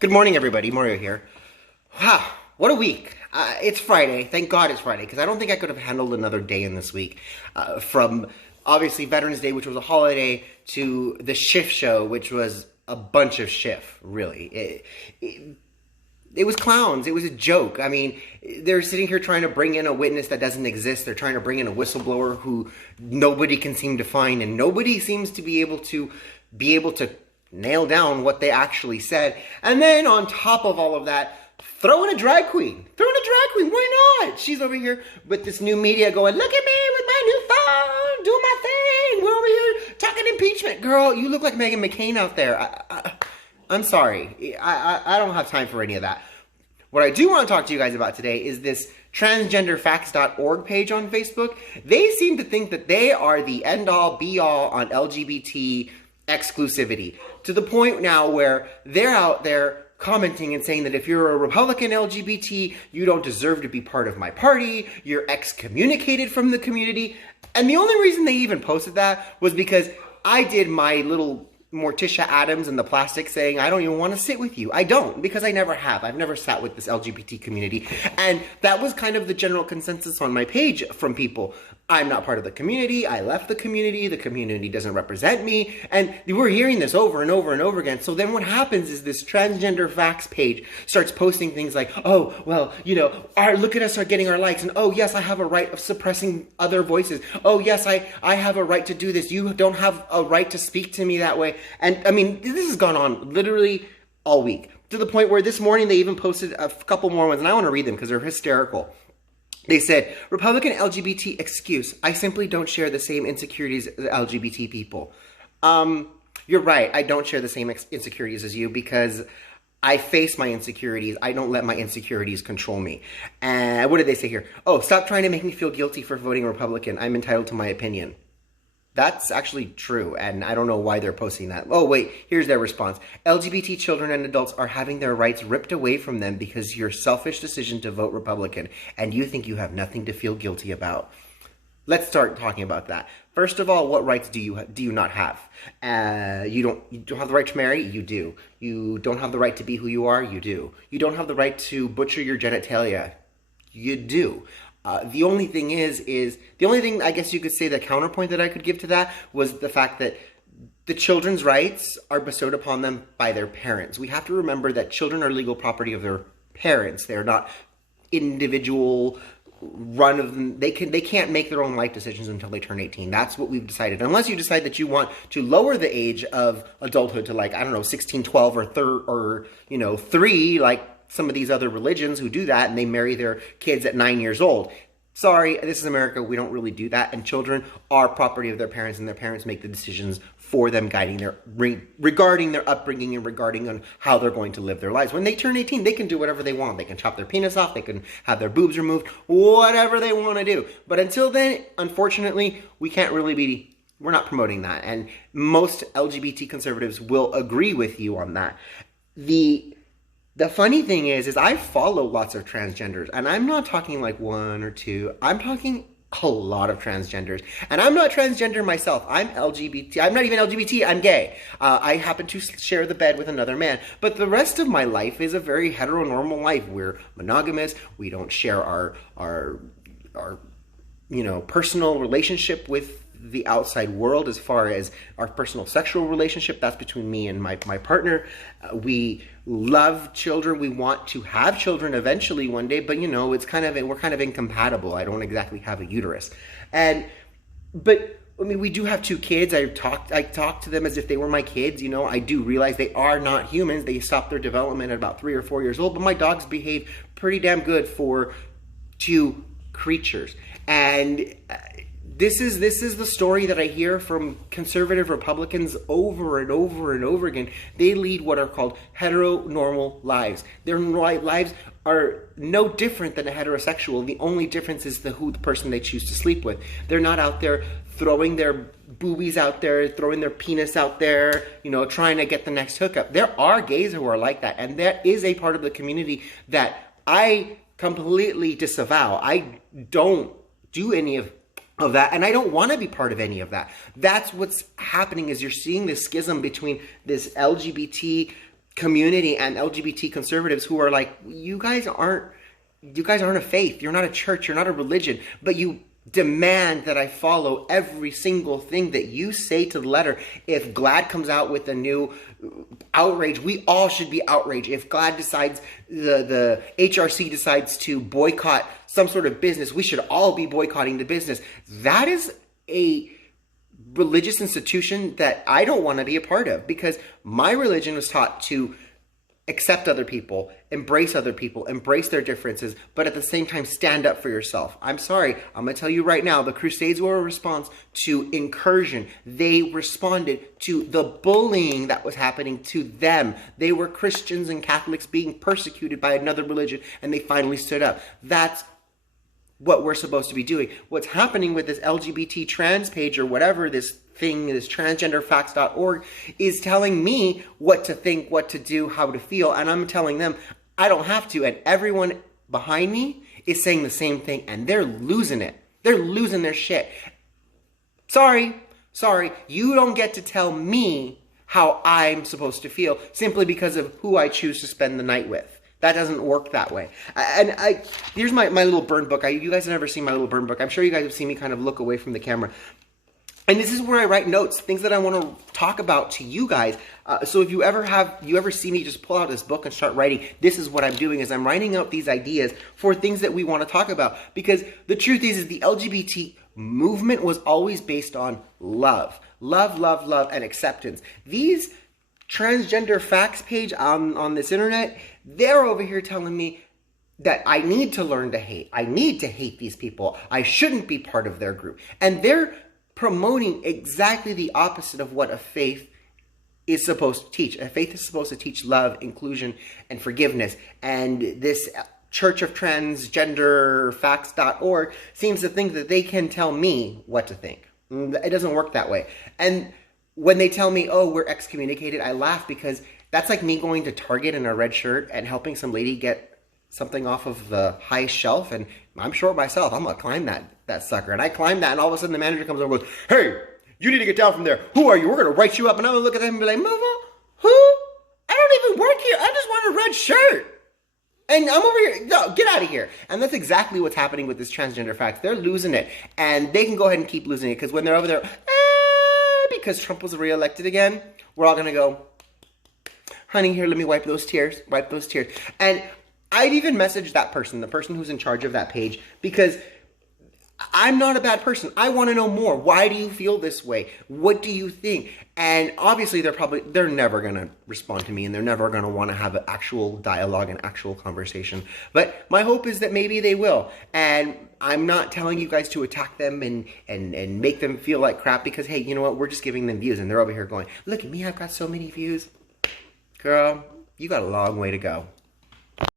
Good morning, everybody. Mario here. Wow, what a week. It's Friday. Thank God it's Friday, because I don't think I could have handled another day in this week. From obviously Veterans Day, which was a holiday, to the shift show, which was a bunch of shift, really. It was clowns. It was a joke. I mean, they're sitting here trying to bring in a witness that doesn't exist. They're trying to bring in a whistleblower who nobody can seem to find, and nobody seems to be able to nail down what they actually said. And then on top of all of that, throw in a drag queen. Why not? She's over here with this new media going, look at me with my new phone, doing my thing. We're over here talking impeachment. Girl, you look like Meghan McCain out there. I'm sorry. I don't have time for any of that. What I do want to talk to you guys about today is this transgenderfacts.org page on Facebook. They seem to think that they are the end-all, be-all on LGBT exclusivity, to the point now where they're out there commenting and saying that if you're a Republican LGBT, you don't deserve to be part of my party, you're excommunicated from the community. And the only reason they even posted that was because I did my little Morticia Adams and the plastic saying, I don't even want to sit with you. I don't, because I never have. I've never sat with this LGBT community. And that was kind of the general consensus on my page from people. I'm not part of the community. I left the community doesn't represent me. And we're hearing this over and over and over again. So then what happens is this transgender facts page starts posting things like, oh, well, look at us are getting our likes. And oh, yes, I have a right of suppressing other voices. Oh, yes, I have a right to do this. You don't have a right to speak to me that way. And I mean, this has gone on literally all week, to the point where this morning they even posted a couple more ones. And I want to read them because they're hysterical. They said, Republican LGBT excuse, I simply don't share the same insecurities as LGBT people. You're right, I don't share the same insecurities as you because I face my insecurities. I don't let my insecurities control me. And what did they say here? Oh, stop trying to make me feel guilty for voting Republican. I'm entitled to my opinion. That's actually true, and I don't know why they're posting that. Oh, wait, here's their response. LGBT children and adults are having their rights ripped away from them because your selfish decision to vote Republican, and you think you have nothing to feel guilty about. Let's start talking about that. First of all, what rights do you not have? You don't have the right to marry? You do. You don't have the right to be who you are? You do. You don't have the right to butcher your genitalia? You do. The only thing the only thing I guess you could say the counterpoint that I could give to that was the fact that the children's rights are bestowed upon them by their parents. We have to remember that children are legal property of their parents. They're not individual run of them. They can't make their own life decisions until they turn 18. That's what we've decided. Unless you decide that you want to lower the age of adulthood to 16, 12 or 3, like some of these other religions who do that, and they marry their kids at 9 years old. Sorry, this is America. We don't really do that, and children are property of their parents, and their parents make the decisions for them, regarding their upbringing and regarding on how they're going to live their lives. When they turn 18, they can do whatever they want. They can chop their penis off. They can have their boobs removed, whatever they want to do. But until then, unfortunately, we're not promoting that, and most LGBT conservatives will agree with you on that. The funny thing is I follow lots of transgenders, and I'm not talking like one or two. I'm talking a lot of transgenders, and I'm not transgender myself. I'm LGBT. I'm not even LGBT. I'm gay. I happen to share the bed with another man, but the rest of my life is a very heteronormal life. We're monogamous. We don't share our personal relationship with the outside world as far as our personal sexual relationship. That's between me and my partner. We love children. We want to have children eventually one day, but we're kind of incompatible. I don't exactly have a uterus. But I mean, we do have 2 kids. I talk to them as if they were my kids. I do realize they are not humans. They stop their development at about 3 or 4 years old, but my dogs behave pretty damn good for 2 creatures. And this is the story that I hear from conservative Republicans over and over and over again. They lead what are called heteronormal lives. Their lives are no different than a heterosexual. The only difference is the person they choose to sleep with. They're not out there throwing their boobies out there, throwing their penis out there, trying to get the next hookup. There are gays who are like that, and that is a part of the community that I completely disavow. I don't do any of that, and I don't want to be part of any of that. That's what's happening, is you're seeing this schism between this LGBT community and LGBT conservatives who are like, you guys aren't a faith. You're not a church. You're not a religion. But you demand that I follow every single thing that you say to the letter. If GLAAD comes out with a new outrage, we all should be outraged. If GLAAD decides, the HRC decides to boycott some sort of business, we should all be boycotting the business. That is a religious institution that I don't want to be a part of, because my religion was taught to accept other people, embrace their differences, but at the same time stand up for yourself. I'm sorry, I'm going to tell you right now, the Crusades were a response to incursion. They responded to the bullying that was happening to them. They were Christians and Catholics being persecuted by another religion, and they finally stood up. That's what we're supposed to be doing. What's happening with this LGBT trans page or whatever this thing, this transgenderfacts.org, is telling me what to think, what to do, how to feel, and I'm telling them I don't have to, and everyone behind me is saying the same thing, and they're losing it. They're losing their shit. Sorry, you don't get to tell me how I'm supposed to feel simply because of who I choose to spend the night with. That doesn't work that way. And here's my little burn book. You guys have never seen my little burn book. I'm sure you guys have seen me kind of look away from the camera. And this is where I write notes, things that I want to talk about to you guys. So if you ever see me just pull out this book and start writing, this is what I'm doing, is I'm writing out these ideas for things that we want to talk about. Because the truth is the LGBT movement was always based on love. Love, and acceptance. These transgender facts page on this internet, they're over here telling me that I need to learn to hate. I need to hate these people. I shouldn't be part of their group. And they're promoting exactly the opposite of what a faith is supposed to teach. A faith is supposed to teach love, inclusion, and forgiveness. And this Church of Transgender Facts.org seems to think that they can tell me what to think. It doesn't work that way. And when they tell me, oh, we're excommunicated, I laugh, because that's like me going to Target in a red shirt and helping some lady get something off of the highest shelf, and I'm short myself. I'm going to climb that sucker. And I climb that, and all of a sudden the manager comes over and goes, hey, you need to get down from there. Who are you? We're going to write you up. And I'm going to look at them and be like, Mama, who? I don't even work here. I just want a red shirt. And I'm over here. No, get out of here. And that's exactly what's happening with this transgender facts. They're losing it. And they can go ahead and keep losing it, because when they're over there, because Trump was reelected again, we're all going to go, honey, here, let me wipe those tears. And I'd even message that person, the person who's in charge of that page, because I'm not a bad person. I want to know more. Why do you feel this way? What do you think? And obviously they're never going to respond to me, and they're never going to want to have an actual dialogue and actual conversation. But my hope is that maybe they will. And I'm not telling you guys to attack them and make them feel like crap, because, hey, you know what? We're just giving them views, and they're over here going, look at me, I've got so many views. Girl, you got a long way to go.